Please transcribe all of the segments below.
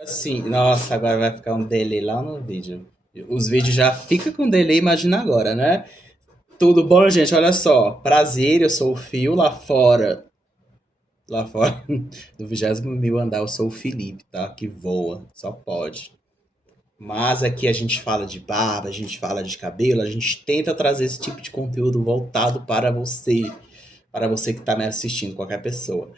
Assim, nossa, agora vai ficar um delay lá no vídeo. Os vídeos já ficam com delay, imagina agora, né? Tudo bom, gente? Olha só. Prazer, eu sou o Fio lá fora. Lá fora, no 20º andar, eu sou o Felipe, tá? Que voa, só pode. Mas aqui a gente fala de barba, a gente fala de cabelo, a gente tenta trazer esse tipo de conteúdo voltado para você que está me assistindo, qualquer pessoa.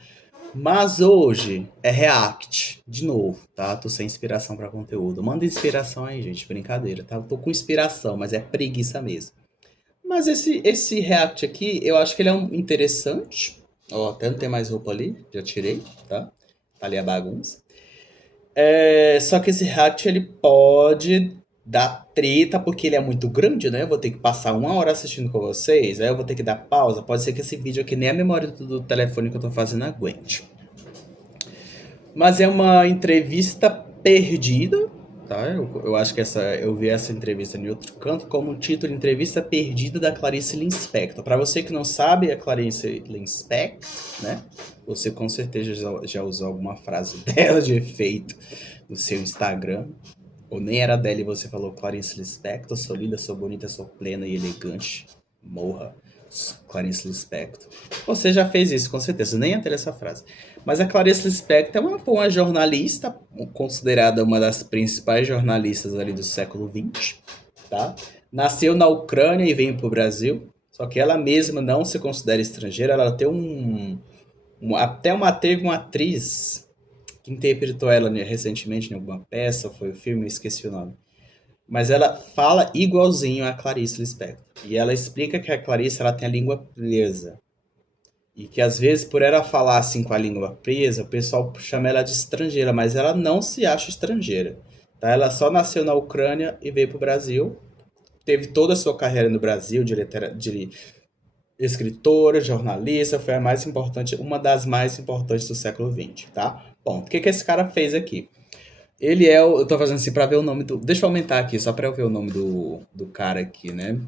Mas hoje é React, de novo, tá? Tô sem inspiração para conteúdo. Manda inspiração aí, gente, brincadeira, tá? Eu tô com inspiração, mas é preguiça mesmo. Mas esse React aqui, eu acho que ele é interessante. Ó, até não tem mais roupa ali, já tirei, tá? Tá ali a bagunça. Só que esse React ele pode dar treta porque ele é muito grande, né? Eu vou ter que passar 1 hora assistindo com vocês, aí eu vou ter que dar pausa. Pode ser que esse vídeo aqui nem a memória do telefone que eu tô fazendo aguente. Mas é uma entrevista perdida, tá? Eu acho que eu vi essa entrevista em outro canto como título Entrevista Perdida da Clarice Lispector. Para você que não sabe, a Clarice Lispector, né? Você com certeza já usou alguma frase dela de efeito no seu Instagram. Ou nem era dela e você falou Clarice Lispector, sou linda, sou bonita, sou plena e elegante. Morra, Clarice Lispector. Você já fez isso, com certeza, nem ia ter essa frase. Mas a Clarice Lispector é uma jornalista, considerada uma das principais jornalistas ali do século XX, tá? Nasceu na Ucrânia e veio para o Brasil, só que ela mesma não se considera estrangeira, ela tem teve uma atriz que interpretou ela recentemente em alguma peça, foi o filme, eu esqueci o nome. Mas ela fala igualzinho a Clarice Lispector. E ela explica que a Clarice ela tem a língua presa. E que às vezes, por ela falar assim com a língua presa, o pessoal chama ela de estrangeira, mas ela não se acha estrangeira. Tá? Ela só nasceu na Ucrânia e veio para o Brasil. Teve toda a sua carreira no Brasil de escritora, jornalista, foi a mais importante, uma das mais importantes do século XX, tá? Bom, o que esse cara fez aqui? Eu tô fazendo assim pra ver o nome do. Deixa eu aumentar aqui, só pra eu ver o nome do cara aqui, né?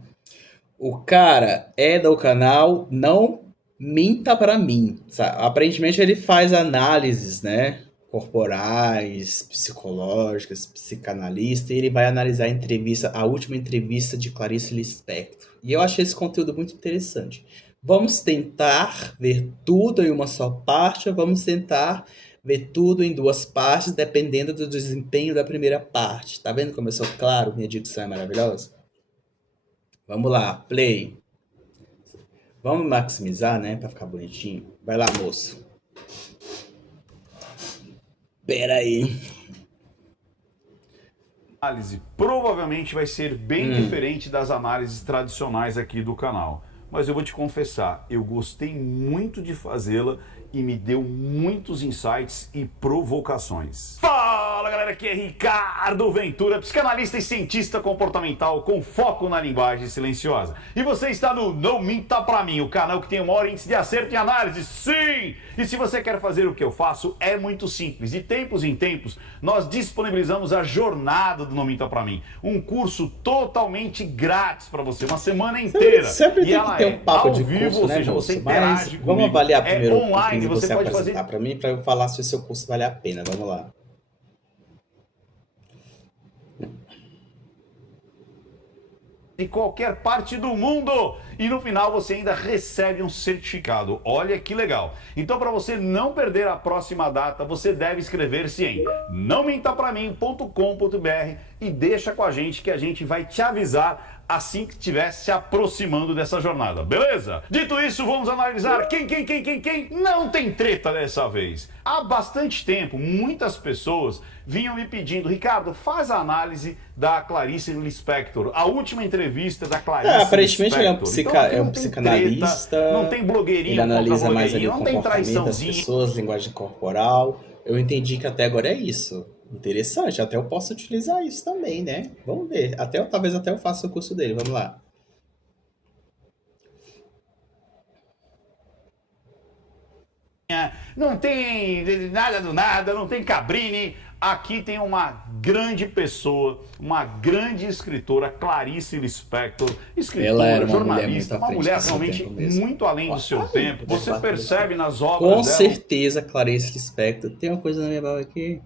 O cara é do canal Não Minta Pra Mim. Sabe? Aparentemente ele faz análises, né? Corporais, psicológicas, psicanalista, e ele vai analisar a última entrevista de Clarice Lispector. E eu achei esse conteúdo muito interessante. Vamos tentar ver tudo em uma só parte, ou vamos tentar ver tudo em duas partes, dependendo do desempenho da primeira parte. Tá vendo como eu sou claro? Minha dicção é maravilhosa? Vamos lá, play. Vamos maximizar, né? Pra ficar bonitinho. Vai lá, moço. Pera aí. Análise provavelmente vai ser bem diferente das análises tradicionais aqui do canal. Mas eu vou te confessar, eu gostei muito de fazê-la e me deu muitos insights e provocações. Fala galera, aqui é Ricardo Ventura, psicanalista e cientista comportamental com foco na linguagem silenciosa. E você está no Não Minta Pra Mim, o canal que tem o maior índice de acerto em análise, sim! E se você quer fazer o que eu faço, é muito simples. De tempos em tempos, nós disponibilizamos a jornada do Não Minta Pra Mim, um curso totalmente grátis para você, uma semana inteira. Sempre E tem que ela ter um papo ao de vivo, curso, ou né, seja, você moço? interage Mas comigo. vamos avaliar primeiro online, o que você você pode apresentar fazer para mim, para eu falar se o seu curso vale a pena. Vamos lá. de qualquer parte do mundo e no final você ainda recebe um certificado. Olha que legal. Então, para você não perder a próxima data, você deve inscrever-se em nãomintapramim.com.br e deixa com a gente que a gente vai te avisar assim que estiver se aproximando dessa jornada, beleza? Dito isso, vamos analisar quem não tem treta dessa vez. Há bastante tempo, muitas pessoas vinham me pedindo, Ricardo, faz a análise da Clarice Lispector, a última entrevista da Clarice Aparentemente ele Lispector. é um psicanalista, treta, não tem blogueirinho ele analisa mais ali o não tem comportamento das traiçãozinha. pessoas, linguagem corporal. Eu entendi que até agora é isso. Interessante, até eu posso utilizar isso também, né? Vamos ver. Talvez até eu faça o curso dele, vamos lá. Não tem nada do nada, não tem Cabrini. Aqui tem uma grande pessoa, uma grande escritora, Clarice Lispector, Ela era escritora, uma mulher jornalista, muito à uma frente mulher do seu realmente tempo mesmo. muito além do seu tempo. Você Deve percebe nas Com obras dela. certeza, Clarice Lispector. Tem uma coisa na minha barba aqui.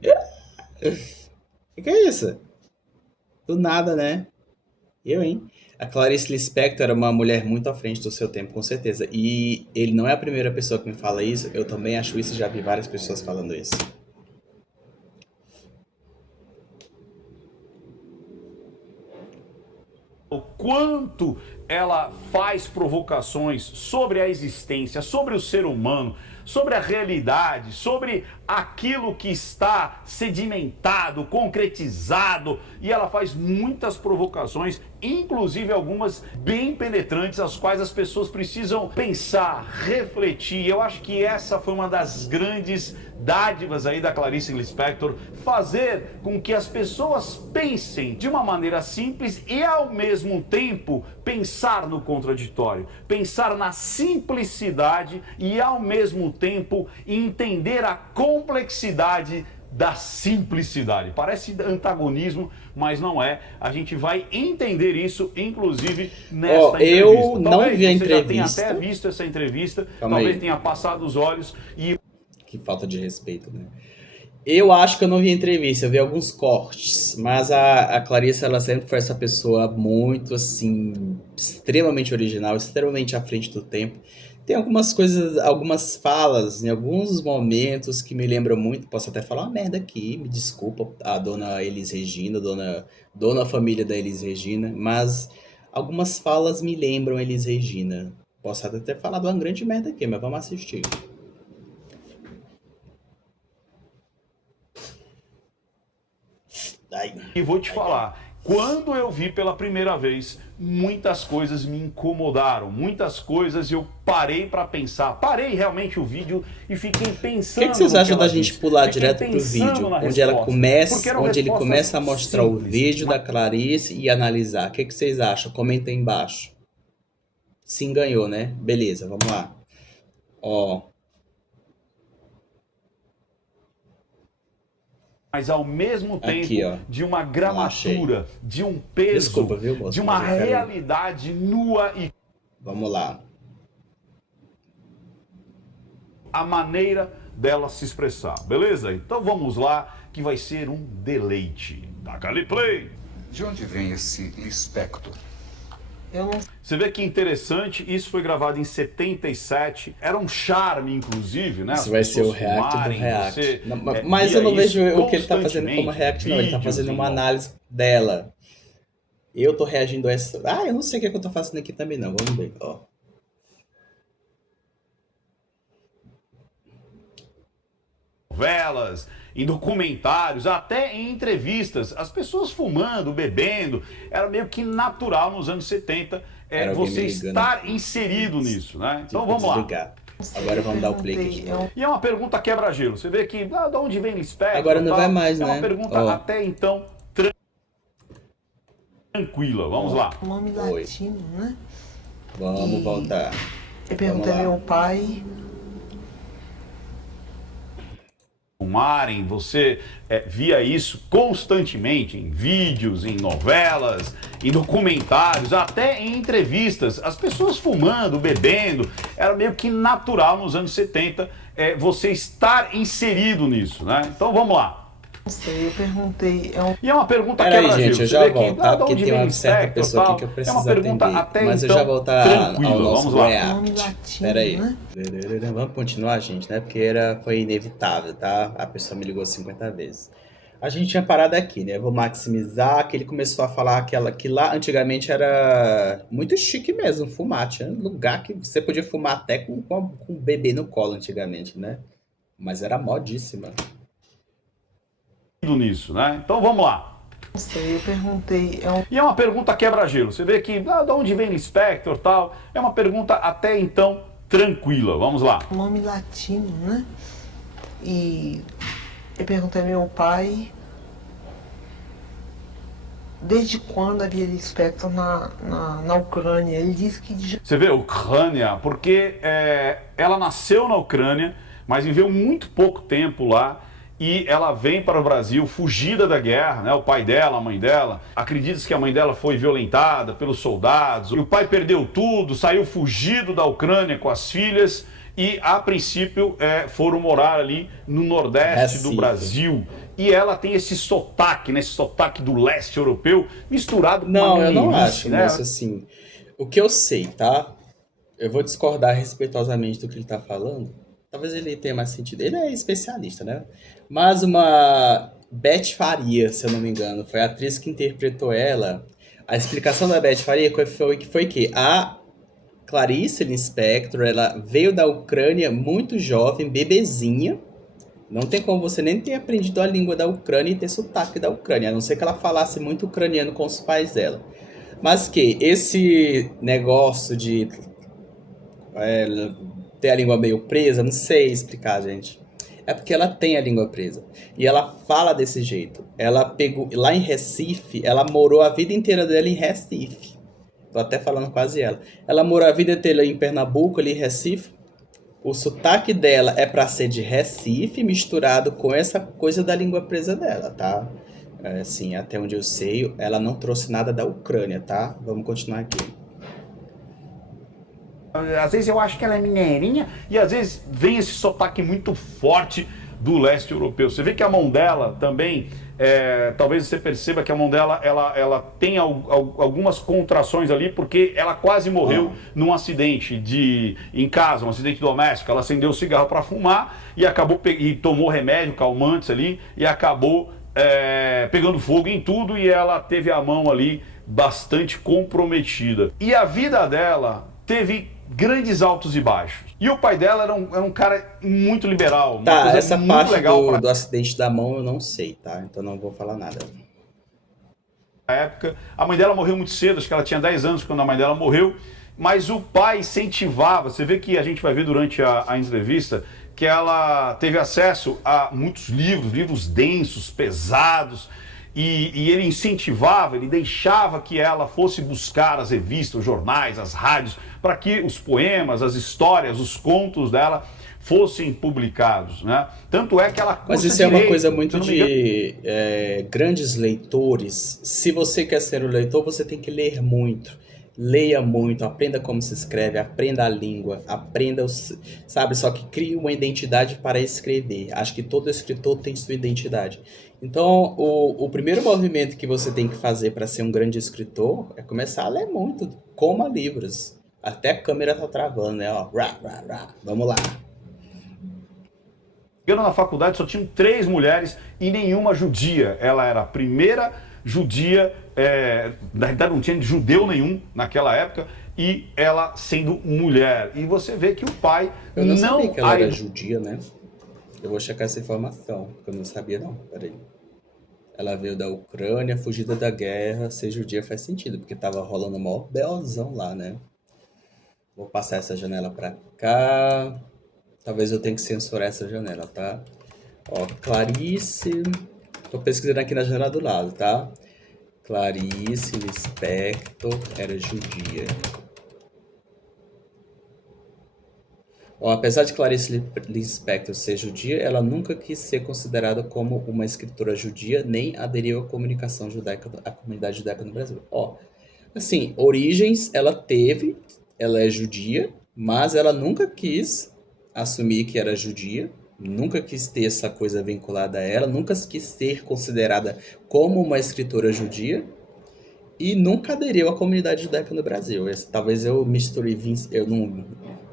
Que é isso? Do nada, né? Eu, hein? A Clarice Lispector era uma mulher muito à frente do seu tempo, com certeza. E ele não é a primeira pessoa que me fala isso, eu também acho isso e já vi várias pessoas falando isso. O quanto ela faz provocações sobre a existência, sobre o ser humano, sobre a realidade, sobre aquilo que está sedimentado, concretizado, e ela faz muitas provocações, inclusive algumas bem penetrantes, as quais as pessoas precisam pensar, refletir. Eu acho que essa foi uma das grandes dádivas aí da Clarice Lispector, fazer com que as pessoas pensem de uma maneira simples e ao mesmo tempo pensar no contraditório, pensar na simplicidade e ao mesmo tempo entender a complexidade da simplicidade. Parece antagonismo, mas não é. A gente vai entender isso, inclusive, nesta entrevista. Eu não Talvez vi a você entrevista. já tenha até visto essa entrevista, Calma talvez aí. tenha passado os olhos e... Que falta de respeito, né? Eu acho que eu não vi a entrevista, eu vi alguns cortes, mas a Clarice, ela sempre foi essa pessoa muito, assim, extremamente original, extremamente à frente do tempo. Tem algumas coisas, algumas falas, em alguns momentos que me lembram muito, posso até falar uma merda aqui, me desculpa a dona Elis Regina, dona família da Elis Regina, mas algumas falas me lembram Elis Regina. Posso até ter falado uma grande merda aqui, mas vamos assistir. Ai. E vou te falar, quando eu vi pela primeira vez, muitas coisas me incomodaram, muitas coisas eu parei para pensar, parei realmente o vídeo e fiquei O pensando. que vocês no acham ela da gente disse. pular Fiquei direto pro pensando vídeo, na onde ela resposta, porque começa, eram onde ele respostas começa a mostrar o simples, vídeo da Clarice e analisar? O que vocês acham? Comenta aí embaixo. Sim, ganhou, né? Beleza, vamos lá. Ó, mas ao mesmo aqui, tempo ó. de uma Achei. gramatura, de um peso, Desculpa, viu, moço? de uma Mas eu quero- realidade nua e Vamos lá. a maneira dela se expressar, beleza? Então vamos lá, que vai ser um deleite. Taca-lhe play! De onde vem esse Lispector? Eu não Você vê que interessante, isso foi gravado em 77, era um charme, inclusive, né? Isso As vai ser o pessoas react do fumarem, react. você, Não, é, mas via eu não vejo isso o que ele tá fazendo como constantemente, react, não. Ele tá vídeos fazendo uma em- análise dela. Eu tô reagindo a essa. Ah, eu não sei o que, é que eu tô fazendo aqui também, não. Vamos ver, ó. novelas, em documentários, até em entrevistas, as pessoas fumando, bebendo, era meio que natural nos anos 70 Era alguém você me ligando estar aqui. inserido nisso, né? Então Tipo, vamos lá. desligar. sei, Agora eu vamos dar o play aqui. perguntei, eu- E é uma pergunta quebra-gelo. Você vê que, de onde vem Lispector? Agora não tal? vai mais, É uma né? pergunta Ó. até então tranquila. Vamos Ó. lá. nome Oi. latino, né? Vamos E- voltar. Eu perguntei Vamos ao lá. meu pai, Fumarem, você via isso constantemente em vídeos, em novelas, em documentários, até em entrevistas. As pessoas fumando, bebendo, era meio que natural nos anos 70 você estar inserido nisso, né? Então vamos lá. não sei, eu perguntei, eu- E é uma pergunta Pera aí, quebra-gelo. gente, eu Você já vê que, volto, tá? de Porque onde tem vem uma certa Lispector, pessoa aqui tal? que eu É preciso uma pergunta atender. até Mas eu então já voltar tranquila. ao nosso Vamos lá. nome react. latino, Pera aí. né? Vamos continuar, gente, né? Porque foi inevitável, tá? A pessoa me ligou 50 vezes. A gente tinha parado aqui, né? Vou maximizar, que ele começou a falar que lá antigamente era muito chique mesmo fumar. Tinha lugar que você podia fumar até com um bebê no colo antigamente, né? Mas era modíssima. Nisso, né? Então vamos lá. Não sei, eu perguntei, eu- E é uma pergunta quebra-gelo. Você vê que, de onde vem Lispector, tal? É uma pergunta até então tranquila. Vamos lá. nome latino, né? E eu perguntei ao meu pai desde quando havia Lispector na Ucrânia. Ele disse que de Você vê, Ucrânia, porque ela nasceu na Ucrânia, mas viveu muito pouco tempo lá. E ela vem para o Brasil fugida da guerra, né? O pai dela, a mãe dela. Acredita-se que a mãe dela foi violentada pelos soldados. E o pai perdeu tudo, saiu fugido da Ucrânia com as filhas e a princípio foram morar ali no Nordeste do Brasil. E ela tem esse sotaque, né? Esse sotaque do leste europeu misturado com Não, uma eu não mineirice, acho, né? mas assim, o que eu sei, tá? Eu vou discordar respeitosamente do que ele tá falando. Talvez ele tenha mais sentido. Ele é especialista, né? Mas uma Beth Faria, se eu não me engano, foi a atriz que interpretou ela. A explicação da Beth Faria foi que a Clarice Lispector, ela veio da Ucrânia muito jovem, bebezinha. Não tem como você nem ter aprendido a língua da Ucrânia e ter sotaque da Ucrânia, a não ser que ela falasse muito ucraniano com os pais dela. Mas que esse negócio de ter a língua meio presa, não sei explicar, gente. É porque ela tem a língua presa. E ela fala desse jeito. Ela pegou, lá em Recife, ela morou a vida inteira dela em Recife. Tô até falando quase ela. Ela morou a vida inteira em Pernambuco, ali em Recife. O sotaque dela é pra ser de Recife, misturado com essa coisa da língua presa dela, tá? Assim, até onde eu sei, ela não trouxe nada da Ucrânia, tá? Vamos continuar aqui. Às vezes eu acho que ela é mineirinha e às vezes vem esse sotaque muito forte do leste europeu. Você vê que a mão dela também, talvez você perceba que a mão dela ela tem algumas contrações ali, porque ela quase morreu num acidente em casa, um acidente doméstico. Ela acendeu o cigarro para fumar e acabou e tomou remédio, calmantes ali, e acabou pegando fogo em tudo, e ela teve a mão ali bastante comprometida. E a vida dela teve grandes altos e baixos. E o pai dela era um cara muito liberal. Tá, essa muito parte legal do acidente da mão eu não sei, tá? Então não vou falar nada. Na época, a mãe dela morreu muito cedo, acho que ela tinha 10 anos quando a mãe dela morreu, mas o pai incentivava. Você vê que a gente vai ver durante a entrevista que ela teve acesso a muitos livros densos, pesados, e ele incentivava, ele deixava que ela fosse buscar as revistas, os jornais, as rádios, para que os poemas, as histórias, os contos dela fossem publicados, né? Tanto é que ela Mas isso é uma coisa muito de grandes leitores. Se você quer ser um leitor, você tem que ler muito. Leia muito, aprenda como se escreve, aprenda a língua, aprenda, sabe? Só que crie uma identidade para escrever. Acho que todo escritor tem sua identidade. Então, o primeiro movimento que você tem que fazer para ser um grande escritor é começar a ler muito. Coma livros. Até a câmera tá travando, né? Ó, vamos lá. Chegando na faculdade, só tinham 3 mulheres e nenhuma judia. Ela era a primeira judia, na realidade não tinha judeu nenhum naquela época, e ela sendo mulher. E você vê que o pai eu não sabia que ela era judia, né? Eu vou checar essa informação, porque eu não sabia não, peraí. Ela veio da Ucrânia, fugida da guerra, ser judia faz sentido, porque tava rolando o maior belzão lá, né? Vou passar essa janela pra cá. Talvez eu tenha que censurar essa janela, tá? Ó, Clarice... Tô pesquisando aqui na janela do lado, tá? Clarice Lispector era judia. Ó, apesar de Clarice Lispector ser judia, ela nunca quis ser considerada como uma escritora judia, nem aderiu à comunicação judaica, à comunidade judaica no Brasil. Ó, assim, origens ela teve, ela é judia, mas ela nunca quis assumir que era judia, nunca quis ter essa coisa vinculada a ela, nunca quis ser considerada como uma escritora judia e nunca aderiu à comunidade judaica no Brasil. Talvez eu misturei, eu não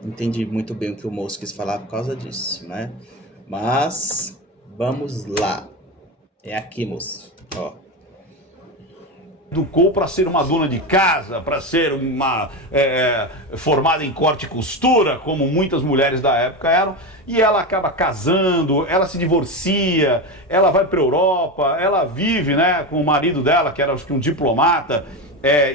entendi muito bem o que o moço quis falar por causa disso, né? Mas vamos lá. É aqui, moço. Ó. Educou para ser uma dona de casa, para ser uma formada em corte e costura, como muitas mulheres da época eram, e ela acaba casando, ela se divorcia, ela vai para a Europa, ela vive, né, com o marido dela, que era acho que um diplomata,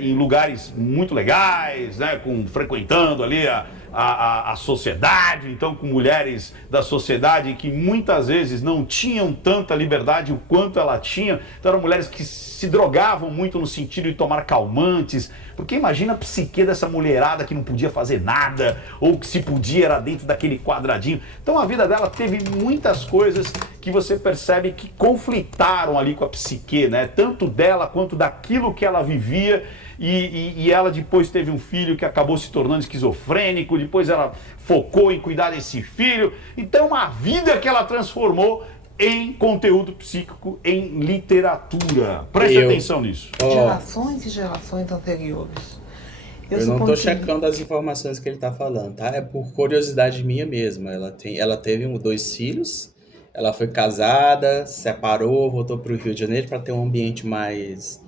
em lugares muito legais, né, frequentando ali a sociedade, então com mulheres da sociedade que muitas vezes não tinham tanta liberdade o quanto ela tinha. Então eram mulheres que se drogavam muito no sentido de tomar calmantes, porque imagina a psique dessa mulherada que não podia fazer nada, ou que se podia era dentro daquele quadradinho. Então a vida dela teve muitas coisas que você percebe que conflitaram ali com a psique, né? Tanto dela quanto daquilo que ela vivia. e ela depois teve um filho que acabou se tornando esquizofrênico, depois ela focou em cuidar desse filho. Então, uma vida que ela transformou em conteúdo psíquico, em literatura. Preste atenção nisso. Gerações e gerações anteriores. Eu não tô checando as informações que ele tá falando, tá? É por curiosidade minha mesmo. Ela teve 2 filhos, ela foi casada, separou, voltou pro Rio de Janeiro para ter um ambiente mais...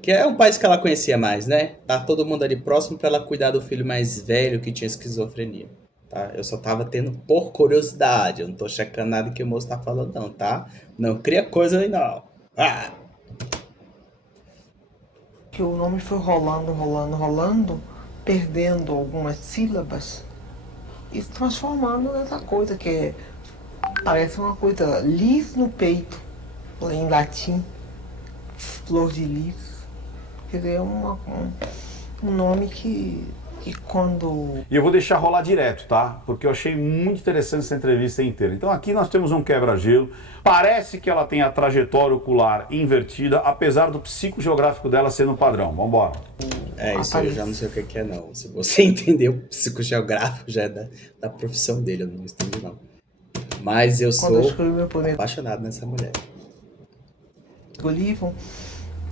Que é um país que ela conhecia mais, né? Tá todo mundo ali próximo para ela cuidar do filho mais velho que tinha esquizofrenia, tá? Eu só tava tendo por curiosidade, eu não tô checando nada que o moço tá falando não, tá? Não cria coisa aí não. Ah! Que o nome foi rolando, perdendo algumas sílabas e se transformando nessa coisa que parece uma coisa lis no peito, em latim, flor de lis. Quer dizer, é um nome que quando... E eu vou deixar rolar direto, tá? Porque eu achei muito interessante essa entrevista inteira. Então aqui nós temos um quebra-gelo. Parece que ela tem a trajetória ocular invertida, apesar do psicogeográfico dela ser no padrão. Vamos embora. Isso aí eu já não sei o que é não. Se você entender o psicogeográfico, já é da profissão dele, eu não entendi não. Mas eu sou apaixonado nessa mulher. Olivon.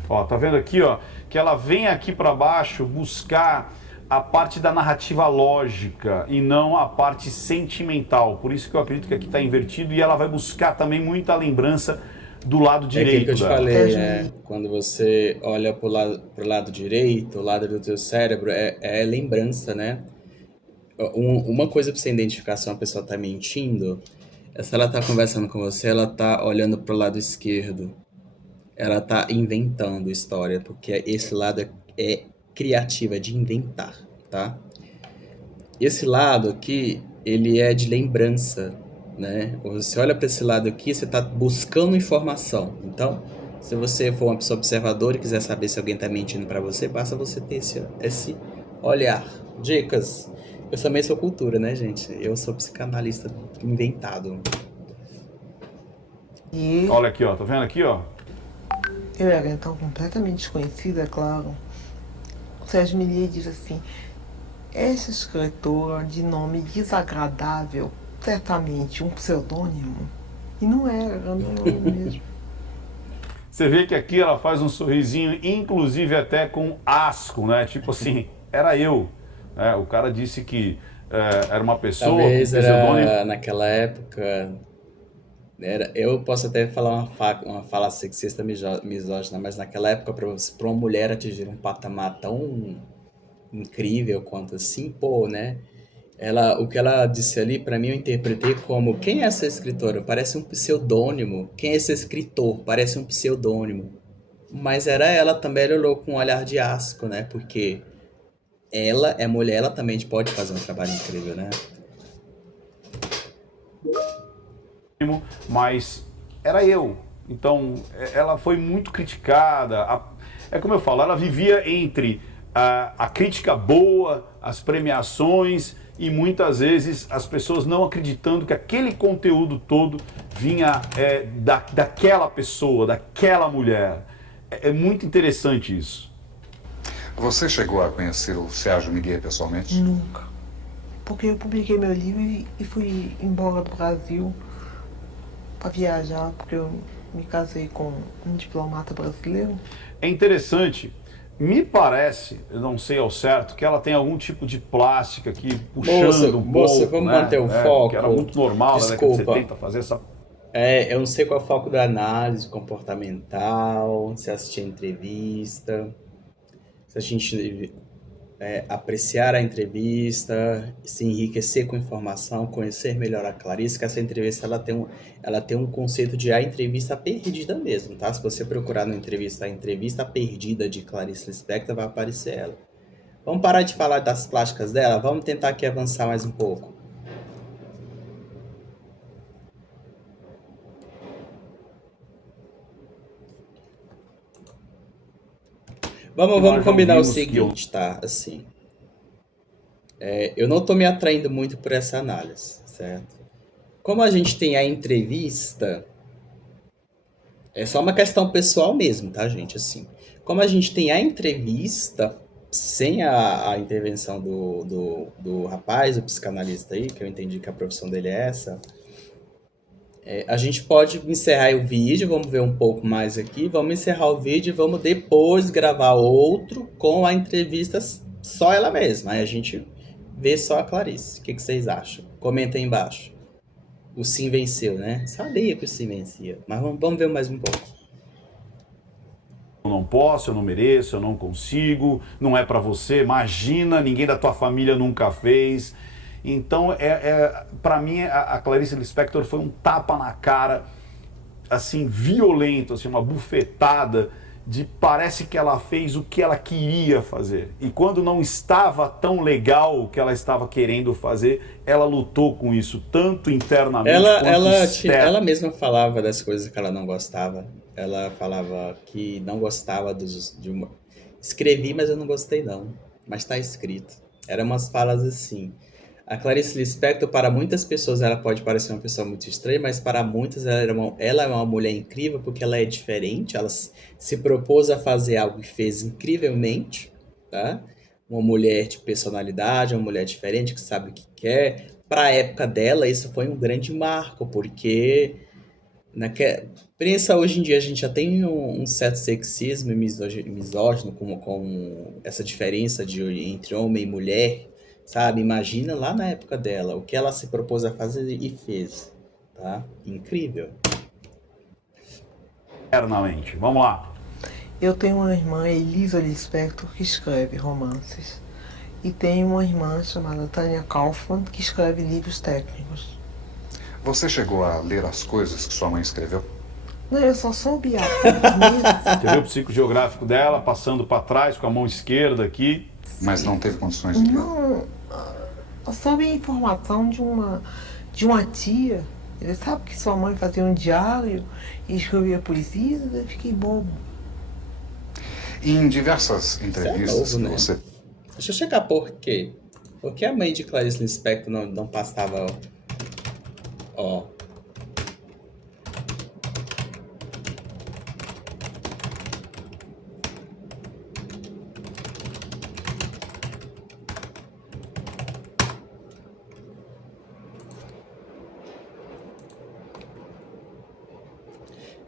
Ó, tá vendo aqui, ó, que ela vem aqui para baixo buscar a parte da narrativa lógica e não a parte sentimental. Por isso que eu acredito que aqui está invertido e ela vai buscar também muita lembrança do lado direito. É aquilo que eu te falei, quando você olha pro lado direito, o lado do teu cérebro, é lembrança, né? Uma coisa pra você identificar se uma pessoa tá mentindo, é se ela tá conversando com você, ela tá olhando pro lado esquerdo. Ela tá inventando história, porque esse lado é criativo, é de inventar, tá? Esse lado aqui, ele é de lembrança, né? Você olha para esse lado aqui, você tá buscando informação. Então, se você for uma pessoa observadora e quiser saber se alguém tá mentindo para você, basta você ter esse olhar. Dicas. Eu também sou cultura, né, gente? Eu sou psicanalista inventado. E olha aqui, ó, tá vendo aqui, ó? Eu era então completamente desconhecida, é claro. O Sérgio Millier diz assim: essa escritora de nome desagradável, certamente um pseudônimo. E não era meu nome mesmo. Você vê que aqui ela faz um sorrisinho, inclusive até com asco, né? Tipo assim, era eu. O cara disse que era uma pessoa... Talvez era naquela época... eu posso até falar uma fala sexista misógina, mas naquela época, para uma mulher atingir um patamar tão incrível quanto assim, pô, né? O que ela disse ali, para mim, eu interpretei como: quem é essa escritora? Parece um pseudônimo. Quem é esse escritor? Parece um pseudônimo. Mas era ela também, ela olhou com um olhar de asco, né? Porque ela é mulher, ela também pode fazer um trabalho incrível, né? Mas era eu. Então, ela foi muito criticada. É como eu falo, ela vivia entre a crítica boa, as premiações e muitas vezes as pessoas não acreditando que aquele conteúdo todo vinha daquela pessoa, daquela mulher. É muito interessante isso. Você chegou a conhecer o Sérgio Millier pessoalmente? Nunca. Porque eu publiquei meu livro e fui embora do Brasil para viajar, porque eu me casei com um diplomata brasileiro. É interessante, me parece, eu não sei ao certo, que ela tem algum tipo de plástica aqui puxando um pouco, vamos né? manter o foco. Que era muito normal na década de 70 fazer essa... eu não sei qual é o foco da análise comportamental, se assistir a entrevista, se a gente apreciar a entrevista, se enriquecer com informação, conhecer melhor a Clarice, que essa entrevista ela tem um conceito de a entrevista perdida mesmo, tá? Se você procurar na entrevista a entrevista perdida de Clarice Lispector, vai aparecer ela. Vamos parar de falar das plásticas dela, vamos tentar aqui avançar mais um pouco. Vamos combinar o seguinte, tá? Assim, eu não tô me atraindo muito por essa análise, certo? Como a gente tem a entrevista, É só uma questão pessoal mesmo, tá, gente? Assim, como a gente tem a entrevista sem a intervenção do rapaz, o psicanalista aí, que eu entendi que a profissão dele é essa, a gente pode encerrar o vídeo, vamos ver um pouco mais aqui, vamos encerrar o vídeo e vamos depois gravar outro com a entrevista só ela mesma. Aí a gente vê só a Clarice. O que vocês acham? Comenta aí embaixo. O sim venceu, né? Sabia que o sim vencia. Mas vamos ver mais um pouco. Eu não posso, eu não mereço, eu não consigo, não é pra você, imagina, ninguém da tua família nunca fez. Então, para mim, a Clarice Lispector foi um tapa na cara, assim, violento, assim, uma bufetada de parece que ela fez o que ela queria fazer. E quando não estava tão legal o que ela estava querendo fazer, ela lutou com isso, tanto internamente quanto externo. Ela mesma falava das coisas que ela não gostava. Ela falava que não gostava escrevi, mas eu não gostei não. Mas tá escrito. Eram umas falas assim. A Clarice Lispector, para muitas pessoas, ela pode parecer uma pessoa muito estranha, mas para muitas ela é uma mulher incrível porque ela é diferente, ela se propôs a fazer algo e fez incrivelmente, tá? Uma mulher de personalidade, uma mulher diferente, que sabe o que quer. Para a época dela, isso foi um grande marco, porque pensa, hoje em dia a gente já tem um certo sexismo e misógino com essa diferença entre homem e mulher, sabe? Imagina lá na época dela, o que ela se propôs a fazer e fez, tá? Incrível. Internamente, vamos lá. Eu tenho uma irmã, Elisa Lispector, que escreve romances. E tenho uma irmã chamada Tânia Kaufmann, que escreve livros técnicos. Você chegou a ler as coisas que sua mãe escreveu? Não, eu só soube há Você viu o psicogeográfico dela passando para trás com a mão esquerda aqui? Mas não teve condições de ler? Não, eu soube a informação de uma tia. Ele sabe que sua mãe fazia um diário e escrevia poesias, eu fiquei bobo. Em diversas entrevistas novo, né? que você... Deixa eu checar por quê. Por que a mãe de Clarice Lispector não passava... Ó.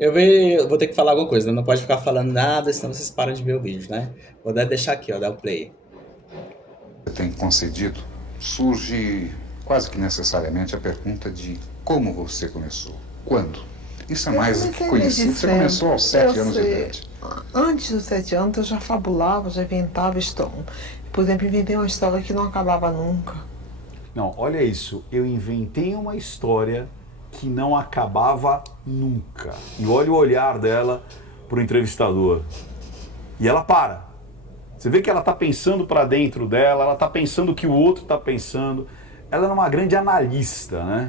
Eu vou ter que falar alguma coisa, né? Não pode ficar falando nada, senão vocês param de ver o vídeo, né? Vou deixar aqui, ó, dar o play. tem concedido, surge quase que necessariamente a pergunta de como você começou, quando. Isso é mais do que conhecido. Você começou aos 7 anos de idade. Antes dos 7 anos eu já fabulava, já inventava história. Por exemplo, inventei uma história que não acabava nunca. Não, olha isso. Eu inventei uma história que não acabava nunca. E olha o olhar dela pro entrevistador. E ela para. Você vê que ela tá pensando para dentro dela, ela tá pensando o que o outro tá pensando. Ela é uma grande analista, né?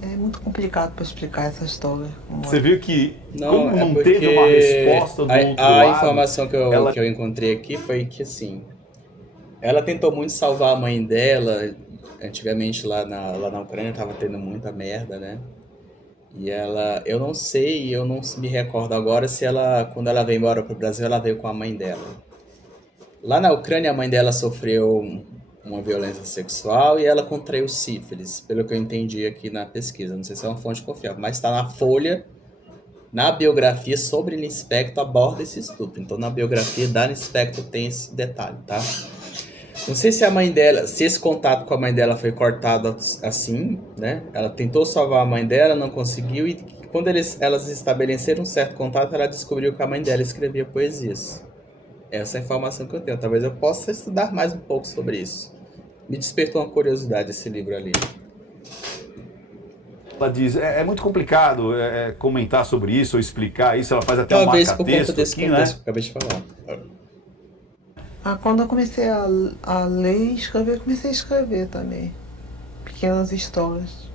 É muito complicado para explicar essa história. Você viu que, Não, como não teve uma resposta do outro a lado... informação que eu encontrei aqui foi que, assim, ela tentou muito salvar a mãe dela. Antigamente, lá na Ucrânia, tava tendo muita merda, né? E ela... Eu não sei, eu não me recordo agora se ela... Quando ela veio embora pro Brasil, ela veio com a mãe dela. Lá na Ucrânia, a mãe dela sofreu uma violência sexual e ela contraiu sífilis, pelo que eu entendi aqui na pesquisa. Não sei se é uma fonte confiável, mas está na Folha, na biografia sobre Lispector, aborda esse estupro. Então, na biografia da Lispector tem esse detalhe, tá? Não sei se a mãe dela, se esse contato com a mãe dela foi cortado assim, né? Ela tentou salvar a mãe dela, não conseguiu, e quando elas estabeleceram um certo contato, ela descobriu que a mãe dela escrevia poesias. Essa é a informação que eu tenho. Talvez eu possa estudar mais um pouco sobre isso. Me despertou uma curiosidade esse livro ali. Ela diz, é muito complicado comentar sobre isso ou explicar isso. Ela faz até talvez um por conta desse aqui, contexto né? que eu acabei de falar. Quando eu comecei a ler e escrever, eu comecei a escrever também. Pequenas histórias.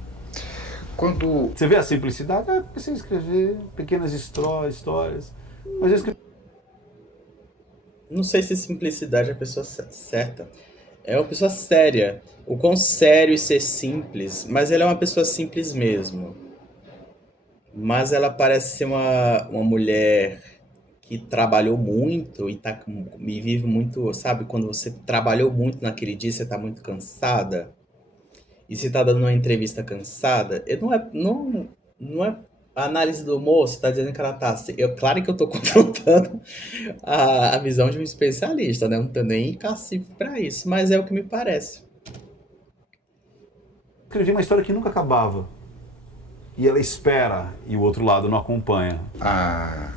Quando Você vê a simplicidade? Eu comecei a escrever pequenas histórias. Mas eu escrevi... Não sei se simplicidade é a pessoa certa. É uma pessoa séria. O quão sério e ser simples. Mas ele é uma pessoa simples mesmo. mas ela parece ser uma mulher que trabalhou muito e vive muito, sabe? Quando você trabalhou muito naquele dia, você tá muito cansada, e você tá dando uma entrevista cansada, não é a análise do humor, você tá dizendo que ela tá. Claro que eu tô confrontando a visão de um especialista, né? Não tenho nem cacife pra isso, mas é o que me parece. Escrevi uma história que nunca acabava. E ela espera e o outro lado não acompanha. A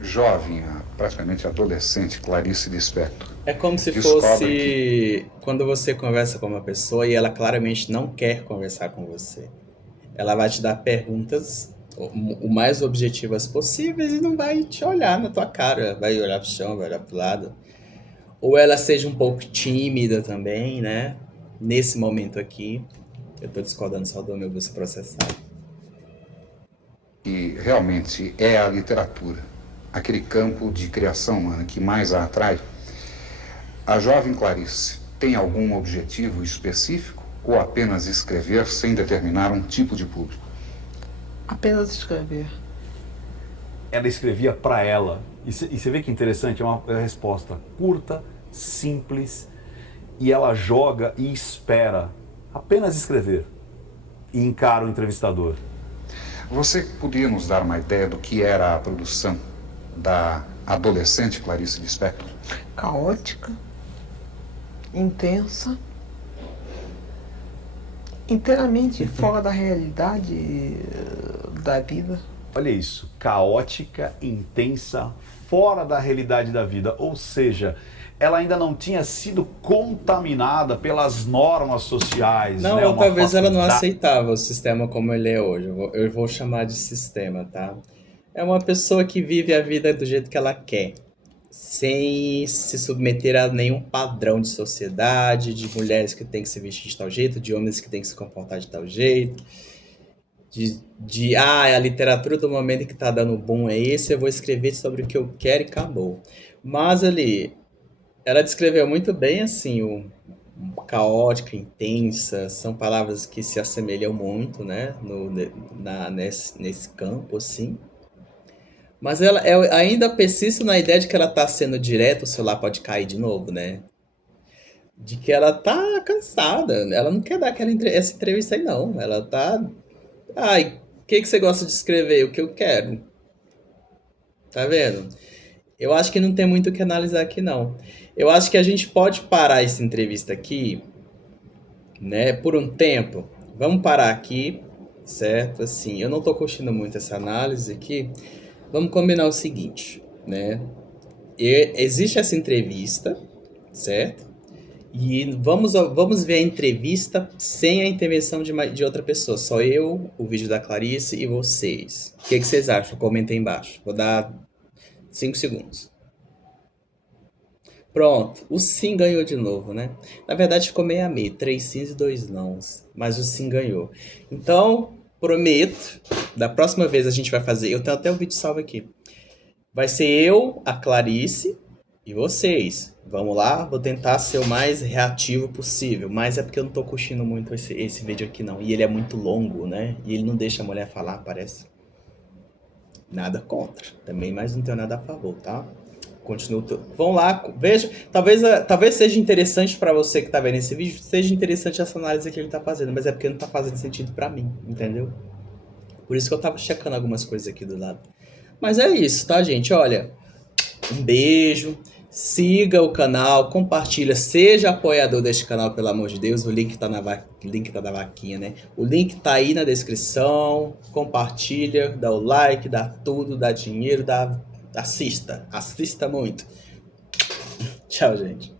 jovem, praticamente adolescente Clarice Lispector. É como se Descobre fosse quando você conversa com uma pessoa e ela claramente não quer conversar com você. Ela vai te dar perguntas o mais objetivas possíveis e não vai te olhar na tua cara, vai olhar pro chão, vai olhar pro lado. Ou ela seja um pouco tímida também, né? Nesse momento aqui, eu tô discordando só do meu você processar. que realmente é a literatura, aquele campo de criação humana que mais a atrai. A jovem Clarice tem algum objetivo específico ou apenas escrever sem determinar um tipo de público? Apenas escrever. Ela escrevia para ela. E você vê que interessante, é uma resposta curta, simples, e ela joga e espera. Apenas escrever. E encara o entrevistador. Você poderia nos dar uma ideia do que era a produção da adolescente Clarice Lispector? Caótica, intensa, inteiramente fora da realidade da vida. Olha isso, caótica, intensa, fora da realidade da vida. Ou seja, ela ainda não tinha sido contaminada pelas normas sociais. Não, né? ou talvez ela não facilidade. aceitava o sistema como ele é hoje. Eu vou chamar de sistema, tá? É uma pessoa que vive a vida do jeito que ela quer, sem se submeter a nenhum padrão de sociedade, de mulheres que têm que se vestir de tal jeito, de homens que têm que se comportar de tal jeito. A literatura do momento que tá dando boom é esse, eu vou escrever sobre o que eu quero e acabou. Mas ali, ela descreveu muito bem, assim, caótica, intensa, são palavras que se assemelham muito, né, nesse campo, assim. Mas ela ainda persiste na ideia de que ela tá sendo direta, o celular pode cair de novo, né? De que ela tá cansada, ela não quer dar essa entrevista aí, não. Ela tá. Ai, o que você gosta de escrever? O que eu quero. Tá vendo? Eu acho que não tem muito o que analisar aqui, não. Eu acho que a gente pode parar essa entrevista aqui, né, por um tempo. Vamos parar aqui, certo? Assim, eu não tô curtindo muito essa análise aqui. Vamos combinar o seguinte, né? Existe essa entrevista, certo? E vamos ver a entrevista sem a intervenção de outra pessoa. Só eu, o vídeo da Clarice e vocês. O que vocês acham? Comentem aí embaixo. Vou dar 5 segundos. Pronto. O sim ganhou de novo, né? Na verdade ficou meio a meio. 3 sims e 2 nãos. Mas o sim ganhou. Então, prometo, da próxima vez a gente vai fazer... Eu tenho até o vídeo salvo aqui. Vai ser eu, a Clarice e vocês. Vamos lá, vou tentar ser o mais reativo possível. Mas é porque eu não tô curtindo muito esse vídeo aqui, não. E ele é muito longo, né? E ele não deixa a mulher falar, parece. Nada contra. Também, mas não tenho nada a favor, tá? Continuo. Vão lá, veja. Talvez seja interessante pra você que tá vendo esse vídeo. Seja interessante essa análise que ele tá fazendo. Mas é porque não tá fazendo sentido pra mim, entendeu? Por isso que eu tava checando algumas coisas aqui do lado. Mas é isso, tá, gente? Olha, um beijo. Siga o canal, compartilha, seja apoiador deste canal, pelo amor de Deus. O link tá na vaquinha, né? O link tá aí na descrição. Compartilha, dá o like, dá tudo, dá dinheiro, assista muito. Tchau, gente.